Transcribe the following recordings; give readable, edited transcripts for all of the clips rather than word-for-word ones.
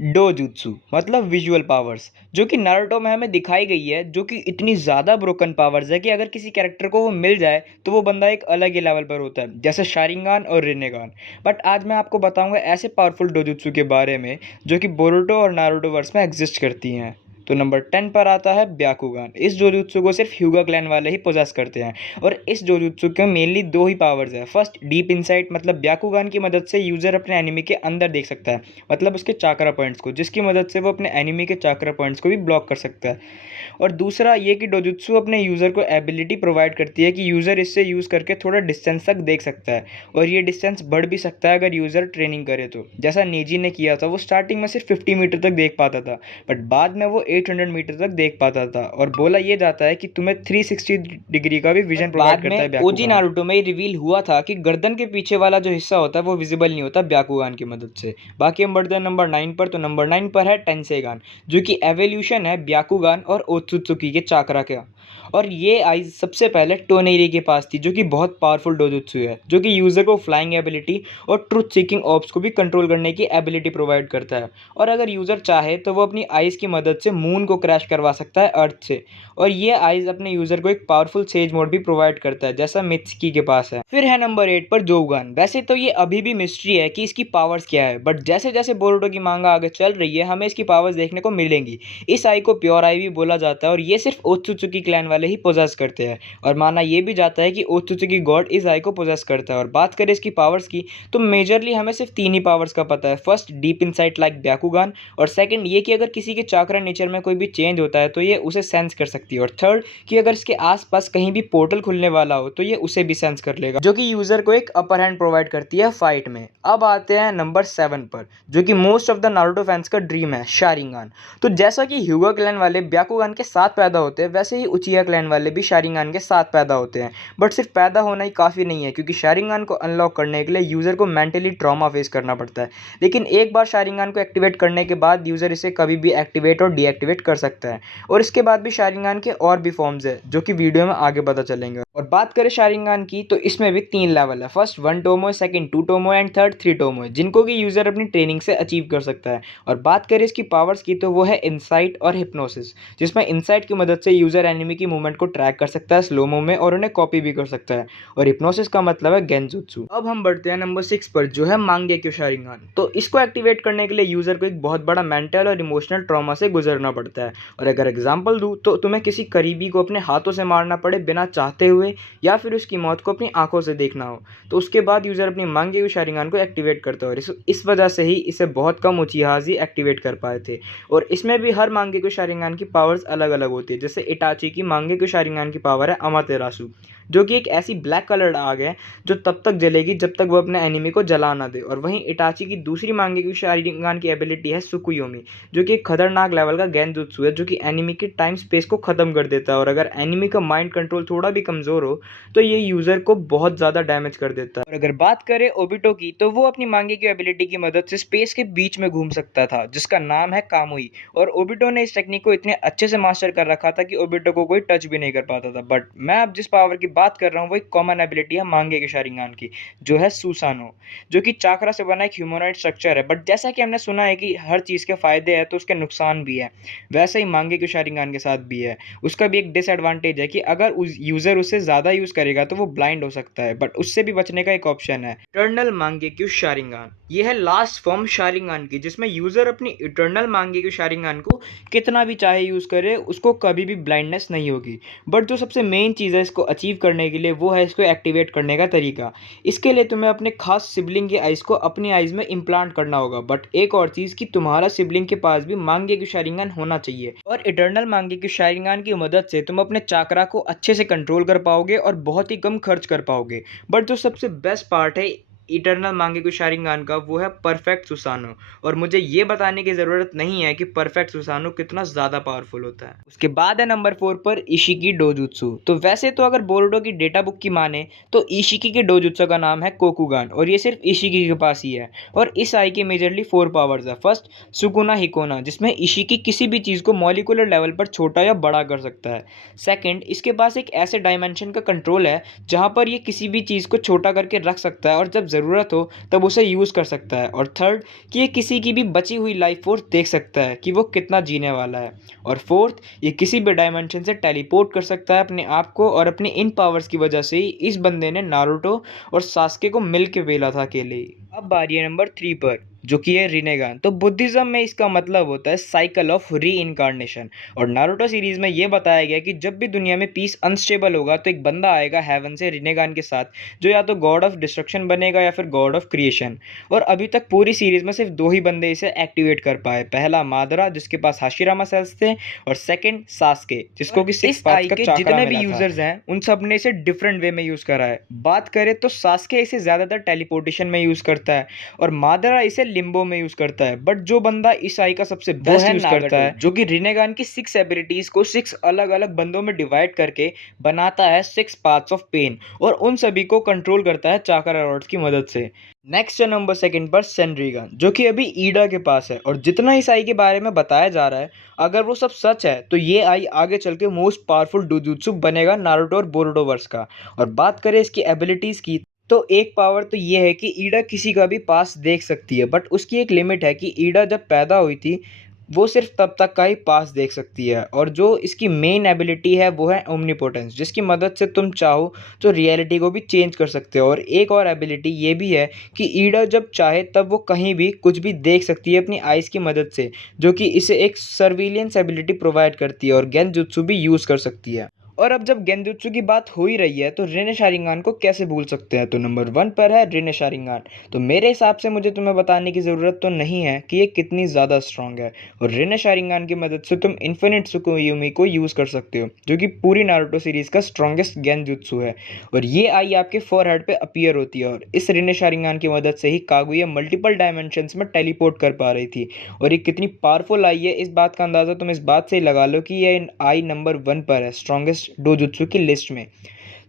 डोजुत्सु मतलब visual powers, जो कि नारुतो में हमें दिखाई गई है, जो कि इतनी ज़्यादा ब्रोकन पावर्स है कि अगर किसी कैरेक्टर को वो मिल जाए तो वो बंदा एक अलग ही लेवल पर होता है, जैसे शारिंगान और रिनेगान। बट आज मैं आपको बताऊंगा ऐसे पावरफुल डोजुत्सु के बारे में जो कि बोरुतो और नारुतो वर्स में एग्जिस्ट करती हैं। तो नंबर 10 पर आता है ब्याकुगान। इस जोजुत्सु को सिर्फ ह्यूगा क्लैन वाले ही पोजेस करते हैं और इस जोजुत्सु के मेनली दो ही पावर्स है। फर्स्ट, डीप इनसाइट, मतलब ब्याकुगान की मदद से यूजर अपने एनिमी के अंदर देख सकता है, मतलब उसके चाक्रा पॉइंट्स को, जिसकी मदद से वो अपने एनिमी के चाक्रा पॉइंट्स को भी ब्लॉक कर सकता है। और दूसरा ये कि डोजुत्सु अपने यूज़र को एबिलिटी प्रोवाइड करती है कि यूज़र इससे यूज़ करके थोड़ा डिस्टेंस तक देख सकता है और ये डिस्टेंस बढ़ भी सकता है अगर यूज़र ट्रेनिंग करे तो। जैसा नेजी ने किया था, वो स्टार्टिंग में सिर्फ 50 मीटर तक देख पाता था, बट बाद में वो 800 मीटर तक देख पाता था। और बोला ये जाता है कि तुम्हें 360 डिग्री का भी विजन प्रोवाइड करता है ब्याकुगान। ओजी नारुतो में रिवील हुआ था कि गर्दन के पीछे वाला जो हिस्सा होता है वो विजिबल नहीं होता ब्याकुगान की मदद से। बाकी हम बढ़ते हैं नंबर 9 पर। तो नंबर 9 पर है टेंसेगान, जो कि एवोल्यूशन है ब्याकुगान और ओत्सुत्सुकी के चाक्रा का। और ये आइज सबसे पहले टोनेरी के पास थी, जो कि बहुत पावरफुल डोजुत्सु है, जो कि यूज़र को फ्लाइंग एबिलिटी और ट्रुथ सीकिंग ऑप्स को भी कंट्रोल करने की एबिलिटी प्रोवाइड करता है। और अगर यूज़र चाहे तो वो अपनी आइज़ की मदद से मून को क्रैश करवा सकता है अर्थ से। और ये आइज़ अपने यूज़र को एक पावरफुल सेज मोड भी प्रोवाइड करता है, जैसा मित्सुकी के पास है। फिर है नंबर 8 पर जोगन। वैसे तो ये अभी भी मिस्ट्री है कि इसकी पावर्स क्या है, बट जैसे जैसे बोरुतो की मांगा आगे चल रही है हमें इसकी पावर्स देखने को मिलेंगी। इस आई को प्योर आई भी बोला जाता है और ये सिर्फ ओत्सुत्सुकी क्लैन वाले ही पोजेस करते हैं। और माना ये भी जाता है कि ओत्सुत्सुकी गॉड इस आई को पोजेस करता है। और बात करें इसकी पावर्स की, तो मेजरली हमें सिर्फ तीन ही पावर्स का पता है। First, deep insight like Byakugan. और सेकंड, ये कि अगर किसी के चाक्रा नेचर में कोई भी चेंज होता है तो ये उसे सेंस कर सकती है। और थर्ड, कि अगर इसके आसपास कहीं भी पोर्टल खुलने वाला हो तो ये उसे भी सेंस कर लेगा, जो कि यूजर को एक अपर हैंड प्रोवाइड करती है फाइट में। अब आते हैं नंबर 7 पर, जो कि most of the Naruto fans का ड्रीम है, शारिंगान। तो जैसा कि ह्यूगा क्लैन वाले ब्याकुगान के साथ पैदा होते हैं, वैसे ही उचिया क्लैन वाले भी शारिंगान के साथ पैदा होते हैं। बट सिर्फ पैदा होना ही काफ़ी नहीं है, क्योंकि शारिंगान को अनलॉक करने के लिए यूज़र को मेंटली ट्रॉमा फेस करना पड़ता है। लेकिन एक बार शारिंगान को एक्टिवेट करने के बाद यूज़र इसे कभी भी एक्टिवेट और डीएक्टिवेट कर सकता है। और इसके बाद भी शारिंगान के और भी फॉर्म्स है, जो कि वीडियो में आगे पता चलेंगे। और बात करें शारिंगान की, तो इसमें भी 3 लेवल है। First 1 Tomo, second 2 Tomo and third 3 Tomo, जिनको कि यूज़र अपनी ट्रेनिंग से अचीव कर सकता है। और बात करें इसकी पावर्स की, तो वो है इनसाइट और हिप्नोसिस, जिसमें इनसाइट की मदद से यूज़र एनिमी की मूवमेंट को ट्रैक कर सकता है स्लोमो में और उन्हें कॉपी भी कर सकता है। और हिप्नोसिस का मतलब है गेंजुत्सु। अब हम बढ़ते हैं नंबर 6 पर, जो है मांगेक्यू शारिंगान। तो इसको एक्टिवेट करने के लिए यूज़र को एक बहुत बड़ा मेंटल और इमोशनल ट्रॉमा से गुजरना पड़ता है। और अगर एग्जाम्पल दूँ, तो तुम्हें किसी करीबी को अपने हाथों से मारना पड़े बिना चाहते हुए, या फिर उसकी मौत को अपनी आंखों से देखना हो, तो उसके बाद यूज़र अपनी मांगेक्यू शारिंगान को एक्टिवेट करता है। और इस वजह से ही इसे बहुत कम उचिहाज ही एक्टिवेट कर पाए थे। और इसमें भी हर मांगेक्यू शारिंगान की पावर्स अलग अलग होती है। जैसे इटाची की मांगेक्यू शारिंगान की पावर है अमातेरासु, जो कि एक ऐसी ब्लैक कलर्ड आग है जो तब तक जलेगी जब तक वो अपने एनिमी को जला ना दे। और वहीं इटाची की दूसरी मांगेक्यू शारिंगान की एबिलिटी है सुकुयोमी, जो कि एक खतरनाक लेवल का गेंजुत्सु है, जो कि एनिमी के टाइम स्पेस को खत्म कर देता है। और अगर एनिमी का माइंड कंट्रोल थोड़ा भी कमजोर हो तो ये यूजर को बहुत ज्यादा डैमेज कर देता है। और अगर बात करें ओबिटो की, तो वो अपनी मांगेक्यू एबिलिटी की मदद से स्पेस के बीच में घूम सकता था, जिसका नाम है कामुई। और ओबिटो ने इस टेक्निक को इतने अच्छे से मास्टर कर रखा था कि ओबिटो को कोई टच भी नहीं कर पाता था। बट मैं अब जिस पावर की बात कर रहा हूँ वो एक कॉमन एबिलिटी है मांगेक्यू शारिंगान की, जो है सुसानो, जो कि चाक्रा से बना एक ह्यूमनॉइड स्ट्रक्चर है। बट जैसा कि हमने सुना है कि हर चीज़ के फायदे हैं तो उसके नुकसान भी है, वैसे ही मांगेक्यू शारिंगान के साथ भी है। उसका भी एक डिसएडवांटेज है कि अगर यूजर उससे ज़्यादा यूज़ करेगा तो वो ब्लाइंड हो सकता है, बट उससे भी बचने का एक ऑप्शन है, इटर्नल मांगेक्यू शारिंगान। ये है लास्ट फॉर्म शारिंगान की, जिसमें यूजर अपनी इटर्नल मांगेक्यू शारिंगान को कितना भी चाहे यूज़ करे, उसको कभी भी ब्लाइंडनेस नहीं होगी। बट जो सबसे मेन चीज़ है इसको अचीव करने के लिए, वो है इसको एक्टिवेट करने का तरीका। इसके लिए तुम्हें अपने खास सिबलिंग की आइज़ को अपनी आइज़ में इम्प्लांट करना होगा। बट एक और चीज़ कि तुम्हारा सिबलिंग के पास भी मांगेक्यू शारिंगान होना चाहिए। और इटर्नल मांगेक्यू शारिंगान की मदद से तुम अपने चाक्रा को अच्छे से कंट्रोल कर पाओगे और बहुत ही कम खर्च कर पाओगे। बट जो सबसे बेस्ट पार्ट है इटर्नल मांगेक्यू शारिंगान का, वो है परफेक्ट सुसानो। और मुझे ये बताने की ज़रूरत नहीं है कि परफेक्ट सुसानो कितना ज़्यादा पावरफुल होता है। उसके बाद है नंबर 4 पर इशिकी डोजुत्सु। तो वैसे तो अगर बोरुतो की डेटा बुक की माने तो इशिकी के डोजुत्सु का नाम है कोकुगान, और ये सिर्फ इशिकी के पास ही है। और इस आई के मेजरली 4 पावर्स है। फर्स्ट, सुकुना हिकोना, जिसमें इशिकी किसी भी चीज़ को मॉलिक्यूलर लेवल पर छोटा या बड़ा कर सकता है। सेकंड, इसके पास एक ऐसे डायमेंशन का कंट्रोल है जहां पर ये किसी भी चीज़ को छोटा करके रख सकता है और जब ज़रूरत हो तब उसे यूज़ कर सकता है। और थर्ड, कि ये किसी की भी बची हुई लाइफ फोर्स देख सकता है कि वो कितना जीने वाला है। और फोर्थ, ये किसी भी डायमेंशन से टेलीपोर्ट कर सकता है अपने आप को, और अपनी इन पावर्स की वजह से ही इस बंदे ने नारुतो और सास्के को मिल के पेला था अकेले ही। अब बारी है नंबर 3 पर, जो कि है रिनेगान। तो बुद्धिज्म में इसका मतलब होता है साइकिल ऑफ री इनकारनेशन। और नारुतो सीरीज में ये बताया गया कि जब भी दुनिया में पीस अनस्टेबल होगा तो एक बंदा आएगा हेवन से रिनेगान के साथ, जो या तो गॉड ऑफ डिस्ट्रक्शन बनेगा या फिर गॉड ऑफ क्रिएशन। और अभी तक पूरी सीरीज में सिर्फ दो ही बंदे इसे एक्टिवेट कर पाए, पहला मादरा जिसके पास हाशिरामा सेल्स थे, और सेकंड सास्के जिसको कि सिक्स पार्ट्स का चाकरा जितने भी यूजर्स हैं उन सब ने इसे डिफरेंट वे में यूज करा है। बात करें तो सास्के इसे ज्यादातर टेलीपोर्टेशन में यूज करता है, और मादरा इसे लिम्बो में यूज करता है। बट जो बंदा इस आई का सबसे बेस्ट यूज करता है, जो कि रिनेगान की 6 एबिलिटीज को 6 अलग अलग बंदों में डिवाइड करके बनाता है 6 पार्ट्स ऑफ पेन, और उन सभी को कंट्रोल करता है चाकरा रॉड्स की मदद से। नेक्स्ट है नंबर सेकंड पर सेनरीगन, जो कि अभी ईडा के पास है। और जितना इस आई के बारे में बताया जा रहा है, अगर वो सब सच है तो ये आई आगे चल के मोस्ट पावरफुल डोजुत्सु बनेगा नारुतो और बोरुतो वर्स का। और बात करें इसकी एबिलिटीज की, तो एक पावर तो ये है कि ईडा किसी का भी पास देख सकती है, बट उसकी एक लिमिट है कि ईडा जब पैदा हुई थी वो सिर्फ तब तक का ही पास देख सकती है। और जो इसकी मेन एबिलिटी है वो है ओमनीपोटेंस, जिसकी मदद से तुम चाहो तो रियलिटी को भी चेंज कर सकते हो। और एक और एबिलिटी ये भी है कि ईडा जब चाहे तब वो कहीं भी कुछ भी देख सकती है अपनी आइज़ की मदद से, जो कि इसे एक सर्विलियंस एबिलिटी प्रोवाइड करती है, और गेंजुत्सु भी यूज़ कर सकती है। और अब जब गेंजुत्सु की बात हो ही रही है तो रिने शारिंगान को कैसे भूल सकते हैं। तो नंबर 1 पर है रिने शारिंगान। तो मेरे हिसाब से मुझे तुम्हें बताने की ज़रूरत तो नहीं है कि ये कितनी ज़्यादा स्ट्रांग है। और रिने शारिंगान की मदद से तुम इन्फिनिट सुकुयोमी को यूज़ कर सकते हो, जो कि पूरी नारुतो सीरीज़ का स्ट्रॉन्गेस्ट गेंजुत्सु है। और ये आई आपके फोरहेड पे अपीयर होती है, और इस रिने शारिंगान की मदद से ही कागुया मल्टीपल डायमेंशंस में टेलीपोर्ट कर पा रही थी। और ये कितनी पावरफुल आई है, इस बात का अंदाज़ा तुम इस बात से ही लगा लो कि ये आई नंबर 1 पर है स्ट्रॉन्गेस्ट डोजुत्सु की लिस्ट में।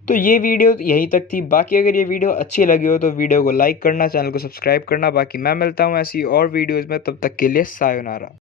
तो ये वीडियो यहीं तक थी। बाकी अगर ये वीडियो अच्छी लगी हो तो वीडियो को लाइक करना, चैनल को सब्सक्राइब करना। बाकी मैं मिलता हूँ ऐसी और वीडियोज़ में, तब तक के लिए सायोनारा।